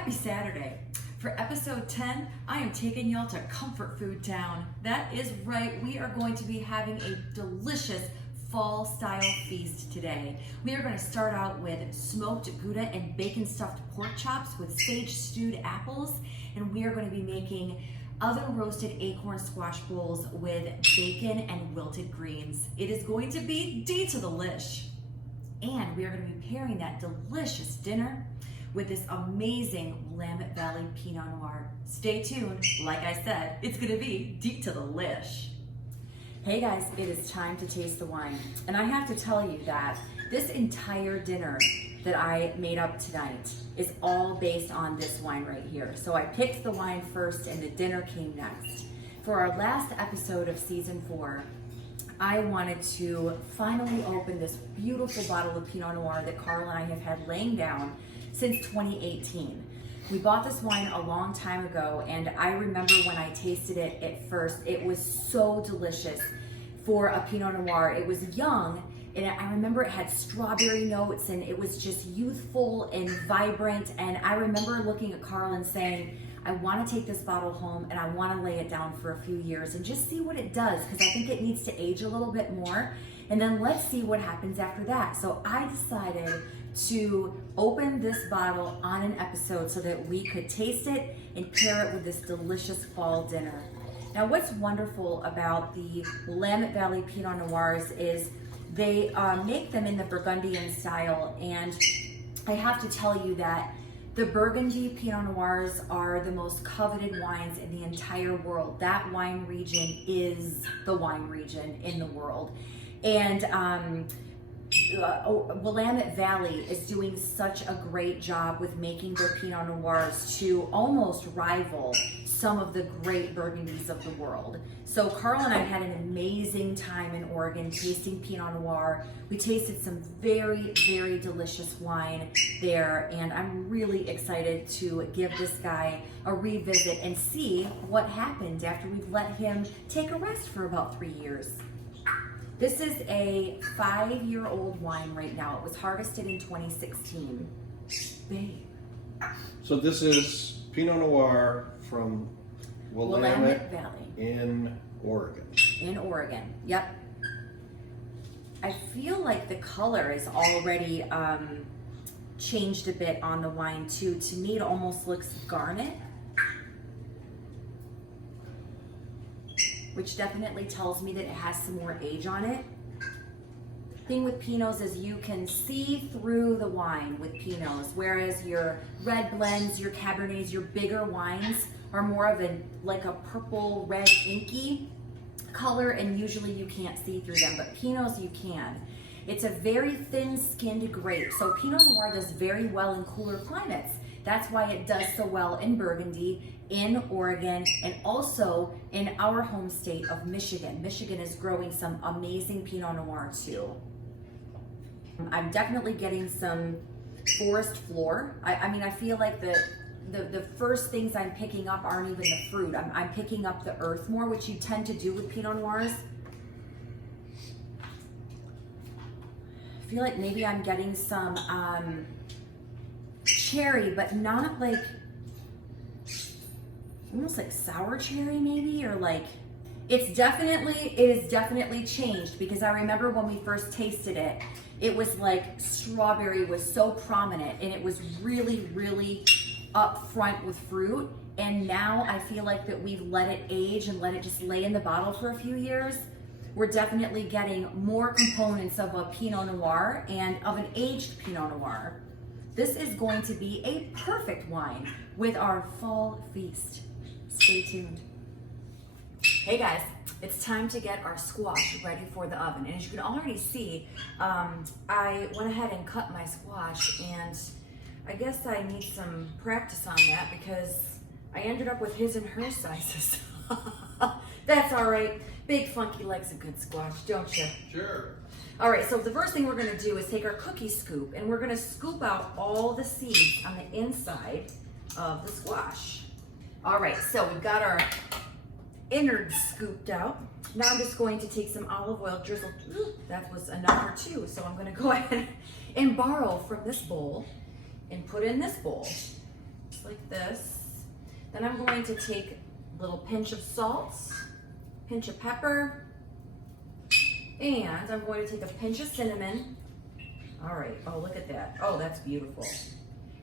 Happy Saturday. For episode 10, I am taking y'all to Comfort Food Town. That is right, we are going to be having a delicious fall style feast today. We are going to start out with smoked Gouda and bacon stuffed pork chops with sage stewed apples, and we are going to be making oven roasted acorn squash bowls with bacon and wilted greens. It is going to be D to the lish. And we are going to be pairing that delicious dinner with this amazing Willamette Valley Pinot Noir. Stay tuned. Like I said, it's going to be deep to the lish. Hey guys, it is time to taste the wine. And I have to tell you that this entire dinner that I made up tonight is all based on this wine right here. So I picked the wine first and the dinner came next. For our last episode of season 4, I wanted to finally open this beautiful bottle of Pinot Noir that Carl and I have had laying down since 2018. We bought this wine a long time ago, and I remember when I tasted it at first, it was so delicious for a Pinot Noir. It was young, and I remember it had strawberry notes, and it was just youthful and vibrant, and I remember looking at Carl and saying, I want to take this bottle home and I want to lay it down for a few years and just see what it does, because I think it needs to age a little bit more, and then let's see what happens after that. So I decided to open this bottle on an episode so that we could taste it and pair it with this delicious fall dinner. Now, what's wonderful about the Willamette Valley Pinot Noirs is they make them in the Burgundian style, and I have to tell you that the Burgundy Pinot Noirs are the most coveted wines in the entire world. That wine region is the wine region in the world. And Willamette Valley is doing such a great job with making their Pinot Noirs to almost rival some of the great Burgundies of the world. So Carl and I had an amazing time in Oregon tasting Pinot Noir. We tasted some very, very delicious wine there, and I'm really excited to give this guy a revisit and see what happened after we've let him take a rest for about 3 years. This is a 5-year-old wine right now. It was harvested in 2016. Babe. So this is Pinot Noir from Willamette Valley in Oregon. In Oregon, yep. I feel like the color is already changed a bit on the wine too. To me, it almost looks garnet, which definitely tells me that it has some more age on it. Thing with Pinots is you can see through the wine with Pinots, whereas your red blends, your Cabernets, your bigger wines are more of like a purple, red, inky color, and usually you can't see through them, but Pinots you can. It's a very thin-skinned grape, so Pinot Noir does very well in cooler climates. That's why it does so well in Burgundy, in Oregon, and also in our home state of Michigan. Michigan is growing some amazing Pinot Noir too. I'm definitely getting some forest floor. I mean, I feel like the first things I'm picking up aren't even the fruit. I'm picking up the earth more, which you tend to do with Pinot Noirs. I feel like maybe I'm getting some cherry, but not like, almost like sour cherry maybe, or like, it is definitely changed, because I remember when we first tasted it, it was like strawberry was so prominent and it was really, really up front with fruit. And now I feel like that we've let it age and let it just lay in the bottle for a few years. We're definitely getting more components of a Pinot Noir and of an aged Pinot Noir. This is going to be a perfect wine with our fall feast. Stay tuned. Hey guys, it's time to get our squash ready for the oven. And as you can already see, I went ahead and cut my squash, and I guess I need some practice on that because I ended up with his and her sizes. That's all right. Big Funky likes a good squash, don't you? Sure. All right, so the first thing we're gonna do is take our cookie scoop, and we're gonna scoop out all the seeds on the inside of the squash. All right, so we've got our innards scooped out. Now I'm just going to take some olive oil drizzled. That was enough for 2, so I'm gonna go ahead and borrow from this bowl and put in this bowl. just like this. Then I'm going to take a little pinch of salt, pinch of pepper, and I'm going to take a pinch of cinnamon. All right, oh, look at that. Oh, that's beautiful.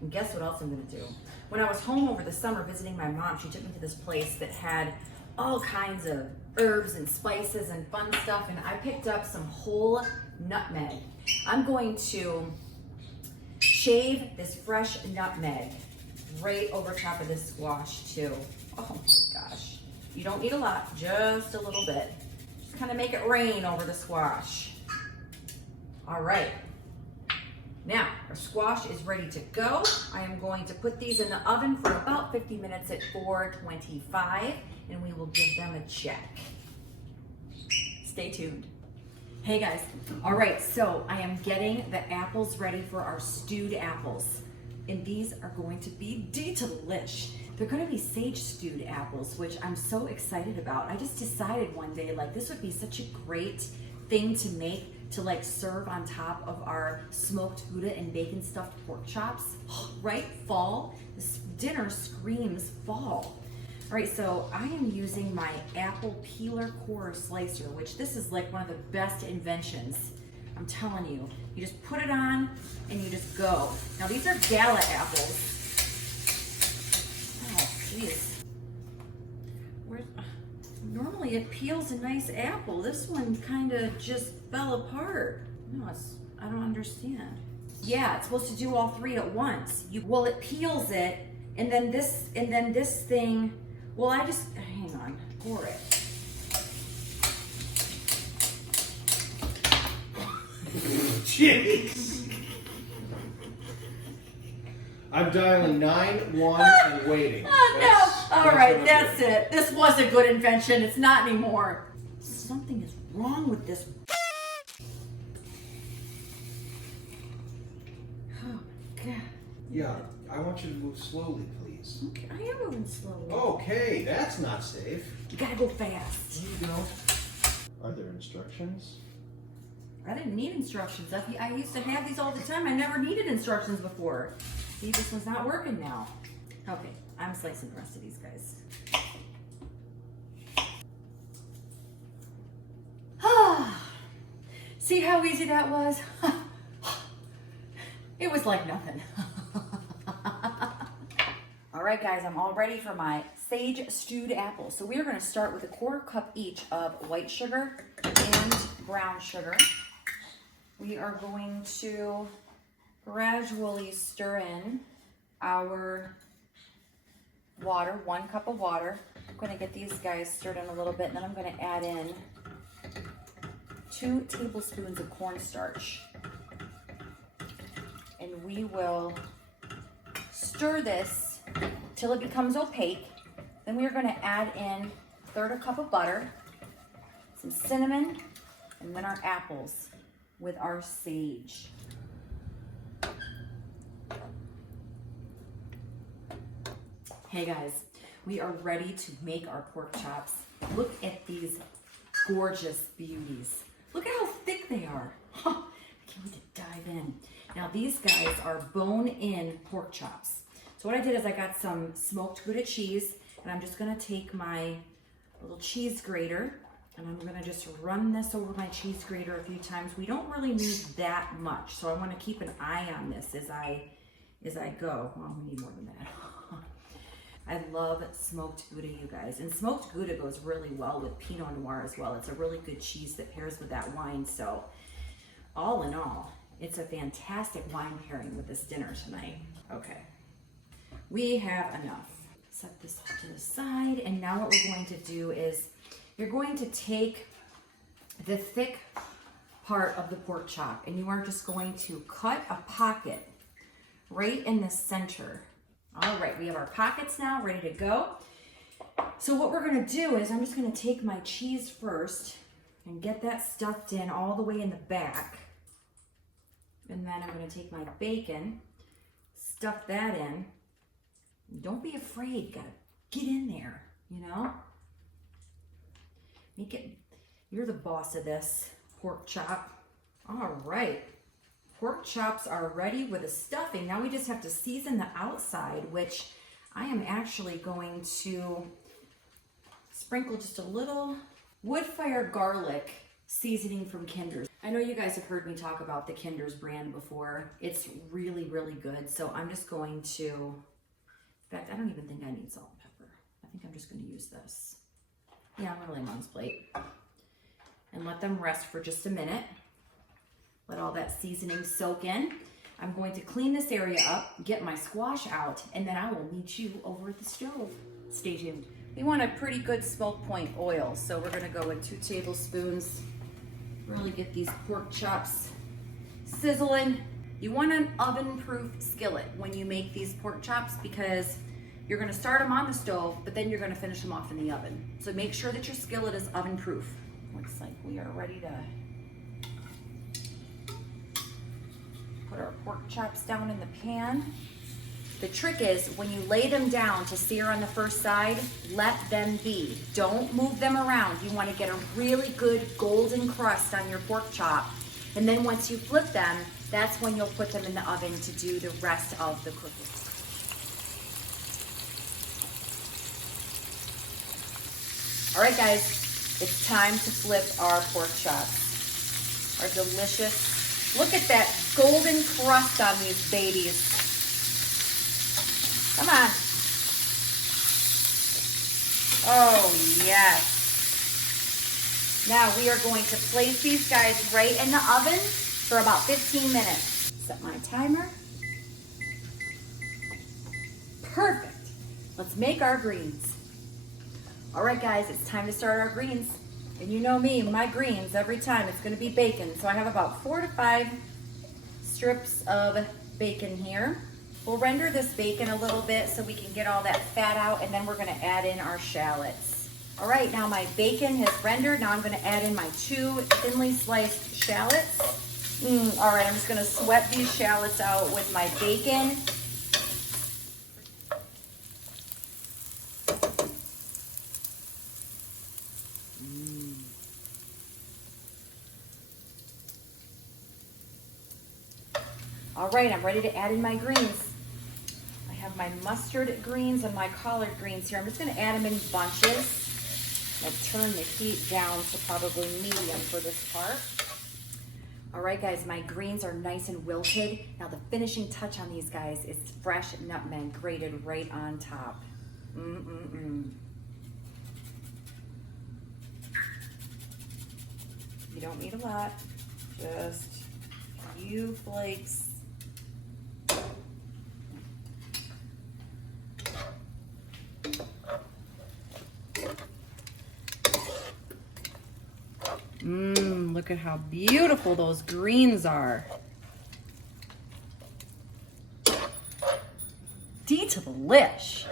And guess what else I'm gonna do? When I was home over the summer visiting my mom, she took me to this place that had all kinds of herbs and spices and fun stuff, and I picked up some whole nutmeg. I'm going to shave this fresh nutmeg right over top of this squash too. Oh my gosh. You don't need a lot, just a little bit. Just kind of make it rain over the squash. All right. Now, our squash is ready to go. I am going to put these in the oven for about 50 minutes at 425, and we will give them a check. Stay tuned. Hey guys, all right, so I am getting the apples ready for our stewed apples. And these are going to be delish. They're gonna be sage stewed apples, which I'm so excited about. I just decided one day, like, this would be such a great thing to make to like serve on top of our smoked Gouda and bacon stuffed pork chops, right? Fall, this dinner screams fall. All right, so I am using my apple peeler core slicer, which this is like one of the best inventions. I'm telling you, you just put it on and you just go. Now these are gala apples. Oh, jeez. Normally it peels a nice apple. This one kind of just fell apart. No, I don't understand. Yeah, it's supposed to do all three at once. Well, it peels it, and then this thing. Well, hang on, pour it. Jeez. I'm dialing 911 and waiting. Oh no! All right, that's it. This was a good invention. It's not anymore. Something is wrong with this. Oh my God. Yeah, I want you to move slowly, please. Okay, I am moving slowly. Okay, that's not safe. You gotta go fast. There you go. Are there instructions? I didn't need instructions. I used to have these all the time. I never needed instructions before. See, this one's not working now. Okay, I'm slicing the rest of these guys. See how easy that was? It was like nothing. All right, guys, I'm all ready for my sage stewed apples. So we are going to start with 1/4 cup each of white sugar and brown sugar. We are going to gradually stir in our water, 1 cup of water. I'm going to get these guys stirred in a little bit, and then I'm going to add in 2 tablespoons of cornstarch. And we will stir this till it becomes opaque. Then we are going to add in 1/3 cup of butter, some cinnamon, and then our apples with our sage. Hey guys, we are ready to make our pork chops. Look at these gorgeous beauties. Look at how thick they are. I can't wait to dive in. Now these guys are bone-in pork chops. So what I did is I got some smoked Gouda cheese, and I'm just gonna take my little cheese grater, and I'm gonna just run this over my cheese grater a few times. We don't really need that much, so I wanna keep an eye on this as I go. Well, we need more than that. I love smoked Gouda, you guys. And smoked Gouda goes really well with Pinot Noir as well. It's a really good cheese that pairs with that wine. So all in all, it's a fantastic wine pairing with this dinner tonight. Okay, we have enough. Set this to the side. And now what we're going to do is you're going to take the thick part of the pork chop, and you are just going to cut a pocket right in the center. All right, we have our pockets now ready to go. So what we're gonna do is I'm just gonna take my cheese first and get that stuffed in all the way in the back. And then I'm gonna take my bacon, stuff that in. Don't be afraid, you gotta get in there, you know? You're the boss of this pork chop. All right. Pork chops are ready with a stuffing. Now we just have to season the outside, which I am actually going to sprinkle just a little wood fire garlic seasoning from Kinder's. I know you guys have heard me talk about the Kinder's brand before. It's really, really good. So I'm just going to, in fact, I don't even think I need salt and pepper. I think I'm just going to use this. Yeah, I'm going to lay them on this plate and let them rest for just a minute. Let all that seasoning soak in. I'm going to clean this area up, get my squash out, and then I will meet you over at the stove. Stay tuned. We want a pretty good smoke point oil, so we're gonna go with 2 tablespoons. Really get these pork chops sizzling. You want an oven-proof skillet when you make these pork chops because you're gonna start them on the stove, but then you're gonna finish them off in the oven. So make sure that your skillet is oven-proof. Looks like we are ready to put our pork chops down in the pan. The trick is when you lay them down to sear on the first side, let them be. Don't move them around. You want to get a really good golden crust on your pork chop. And then once you flip them, that's when you'll put them in the oven to do the rest of the cooking. All right, guys, it's time to flip our pork chops. Our delicious. Look at that golden crust on these babies. Come on. Oh, yes. Now we are going to place these guys right in the oven for about 15 minutes. Set my timer. Perfect. Let's make our greens. All right, guys, it's time to start our greens. And you know me, my greens, every time it's gonna be bacon. So I have about 4 to 5 strips of bacon here. We'll render this bacon a little bit so we can get all that fat out, and then we're gonna add in our shallots. All right, now my bacon has rendered. Now I'm gonna add in my 2 thinly sliced shallots. All right, I'm just gonna sweat these shallots out with my bacon. All right, I'm ready to add in my greens. I have my mustard greens and my collard greens here. I'm just gonna add them in bunches. I'll turn the heat down to probably medium for this part. All right, guys, my greens are nice and wilted. Now the finishing touch on these guys is fresh nutmeg grated right on top. You don't need a lot, just a few flakes. Look at how beautiful those greens are. Delish.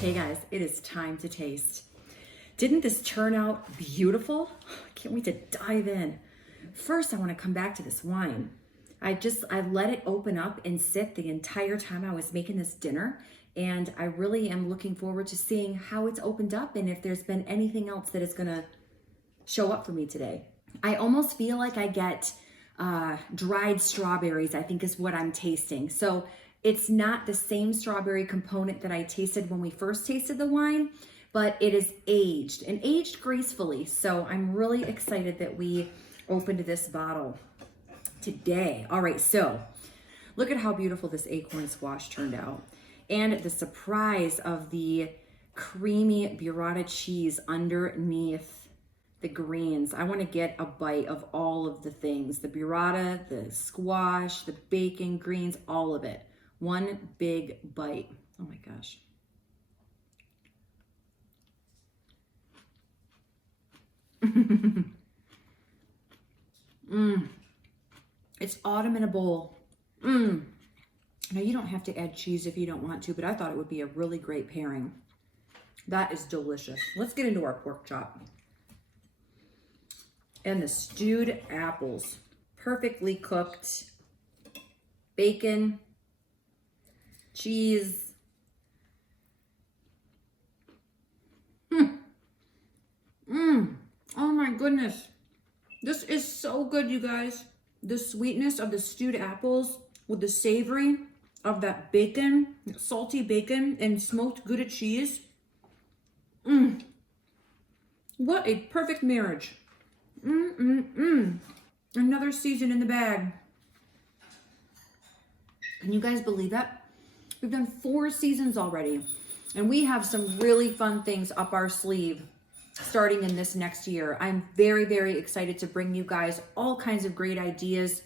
Hey guys, it is time to taste. Didn't this turn out beautiful? Can't wait to dive in. First, I want to come back to this wine. I let it open up and sit the entire time I was making this dinner, and I really am looking forward to seeing how it's opened up and if there's been anything else that is gonna show up for me today. I almost feel like I get dried strawberries, I think is what I'm tasting. So it's not the same strawberry component that I tasted when we first tasted the wine, but it is aged and aged gracefully. So I'm really excited that we opened this bottle today. All right, so look at how beautiful this acorn squash turned out. And the surprise of the creamy burrata cheese underneath the greens. I want to get a bite of all of the things, the burrata, the squash, the bacon, greens, all of it. One big bite. Oh my gosh. It's autumn in a bowl. Now you don't have to add cheese if you don't want to, but I thought it would be a really great pairing. That is delicious. Let's get into our pork chop. And the stewed apples. Perfectly cooked. Bacon. Cheese. Oh my goodness. This is so good, you guys. The sweetness of the stewed apples with the savory of that bacon, salty bacon and smoked Gouda cheese. What a perfect marriage. Another season in the bag. Can you guys believe that? We've done 4 seasons already, and we have some really fun things up our sleeve starting in this next year. I'm very, very excited to bring you guys all kinds of great ideas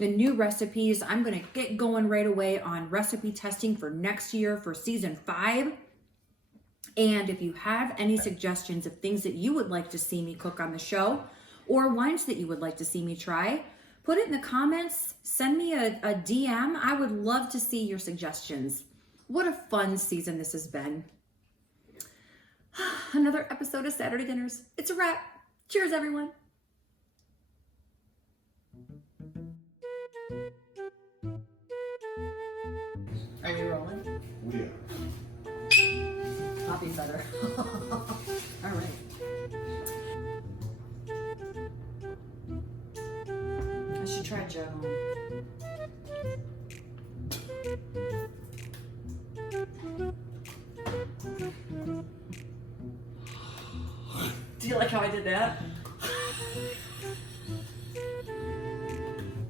and new recipes. I'm going to get going right away on recipe testing for next year for season 5. And if you have any suggestions of things that you would like to see me cook on the show or wines that you would like to see me try, put it in the comments, send me a DM. I would love to see your suggestions. What a fun season this has been. Another episode of Saturday Dinners. It's a wrap. Cheers, everyone. Are we rolling? We are. Coffee better. All right. I should try Joe. Do you like how I did that?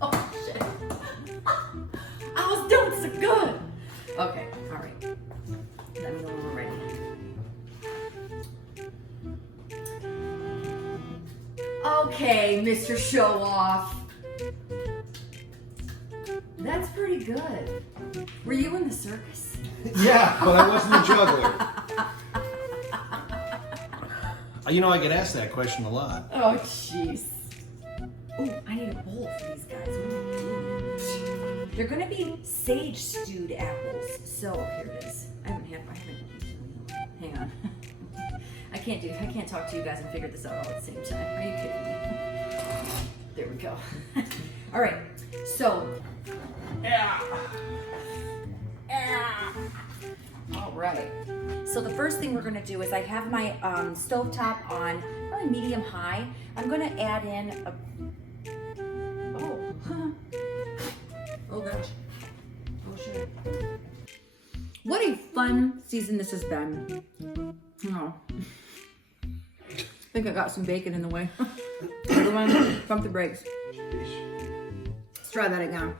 Oh shit. I was doing so good. Okay, all right. Let me know when we're ready. Okay, Mr. Show Off. That's pretty good. Were you in the circus? Yeah, but I wasn't a juggler. You know, I get asked that question a lot. Oh, jeez. Oh, I need a bowl for these guys. They're gonna be sage stewed apples. So here it is. I haven't. Hang on. I can't talk to you guys and figure this out all at the same time. Are you kidding me? There we go. All right. So. All right. So the first thing we're going to do is I have my stovetop on probably medium high. I'm going to add in a... Oh gosh. Oh shit. What a fun season this has been. Oh. I think I got some bacon in the way. Everyone, pump the brakes. Let's try that again.